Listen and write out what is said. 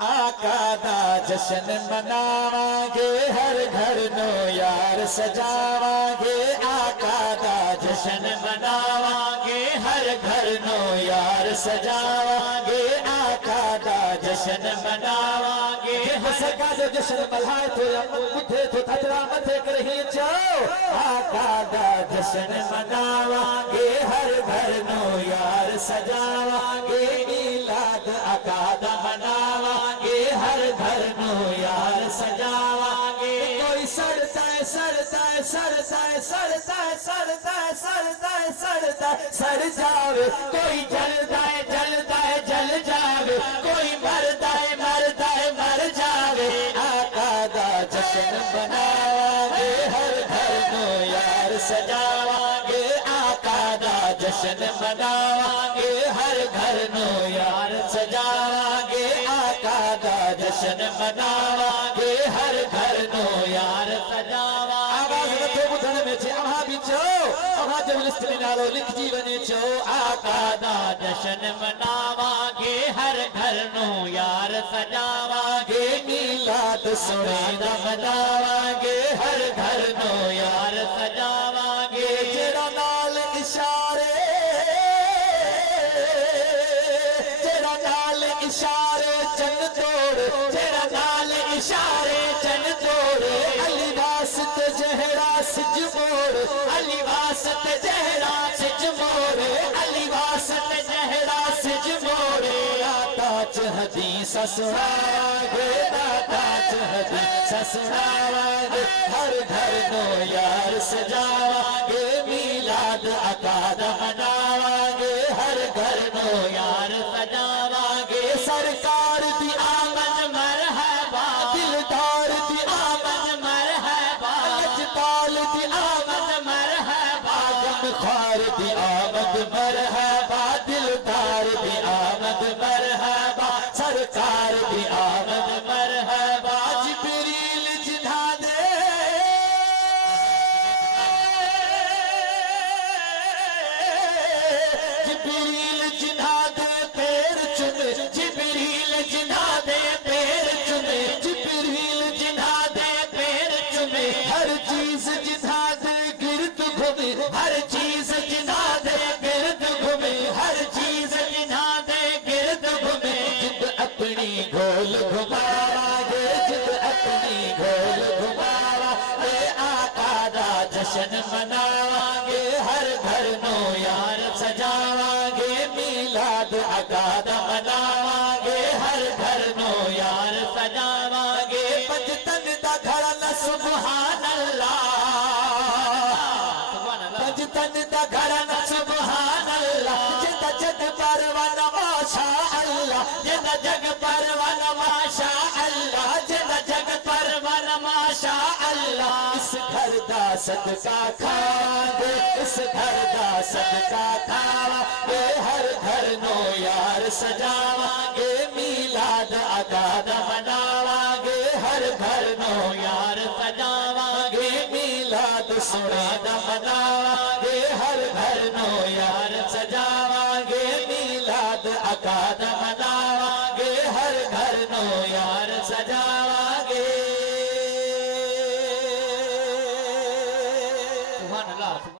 آقا دا جشن مناواਂਗੇ ہر گھر نو یار سجاواਂਗੇ آقا دا جشن مناواਂਗੇ ہر گھر نو یار سجاواਂਗੇ آقا دا جشن مناواਂਗੇ ہسکا جو جشن ملائے تو یا مٹھے تو تھجرا متھے کرہی چاو آقا دا جشن مناواਂਗੇ ہر گھر نو یار سجاواਂਗੇ میلاد آقا دا مناواਂਗੇ ہر گھر نو یار سجاواਂਗੇ کوئی سڑتا ہے سڑتا ہے سڑتا ہے سڑتا ہے سڑتا ہے سڑتا ہے سڑتا ہے سڑ جاوے کوئی جلدا ہے جلدا ہے جل جاوے کوئی مردا ہے مردا ہے مر جاوے آقا دا جشن مناواਂਗੇ ہر گھر نو یار سجاواਂਗੇ آقا دا جشن مناواਂਗੇ ہر گھر نو یار سجاواਂਗੇ آقا دا جشن مناواਂਗੇ ہر گھر نو یار سجاواਂਗੇ آواز نٿو ٻڌڻ میں چي اوهان بي چو اوهان جو لسٽ ۾ نالو لکجي وڃي چو آقا دا جشن مناواਂਗੇ ہر گھر نو یار سجاواਂਗੇ میلاد سونے دا مناواਂਗੇ ہر گھر نو یار سجاواਂਗੇ جڑا نال اشارے جڑا نال اشارے چن توڑ جڑا نال اشارے چن توڑ علی واسطے جہرا سج موڑ علی واسطے جہرا سج موڑ علی واسطے جہرا سج موڑ آتا حدیث سناواਂਗੇ آتا حدیث سناواਂਗੇ ہر گھر نو یار سجاواਂਗੇ میلاد آقا دا مناواਂਗੇ ہر گھر نو یار سجاواਂਗੇ سرکار دی آمد مرحبا دلدار دی آمد مرحبا لجپال دی آمد مرحبا غمخوار دی آمد مرحبا دلدار دی آمد مرحبا سرکار دی آمد مرحبا جبریل جنہا دے جبریل جنہا دے پیر چنے جبریل جنہا دے پیر چنے جبریل جنہا دے پیر چنے ہر چیز جنہا دے گرد گھومے ہر چیز جنہا دے گرد گھومے ہر چیز جنہا دے گرد گھومے جد اپنی گھول گھماواਂਗੇ جد اپنی گھول گھماواਂਗੇ آقا دا جشن مناواਂਗੇ ہر گھر نو یار سجاواਂਗੇ میلاد آقا دا مناواਂਗੇ ہر گھر نو یار سجاواਂਗੇ پنجتن دا گھرانہ سبحان اللہ پنجتن دا گھرانہ سبحان اللہ جدا جگ پروانہ ماشاء اللہ جدا جگ پروانہ ماشاء اللہ جدا جگ پروانہ ماشاء اللہ اس گھر دا صدقہ کھاواਂਗੇ اس گھر دا صدقہ کھاواਂਗੇ ہر گھر نو یار سجاواਂਗੇ میلاد آقا دا مناواਂਗੇ ہر گھر نو یار سجاواਂਗੇ میلاد سونے دا مناواਂਗੇ ہر گھر نو یار سجاواਂਗੇ میلاد آقا دا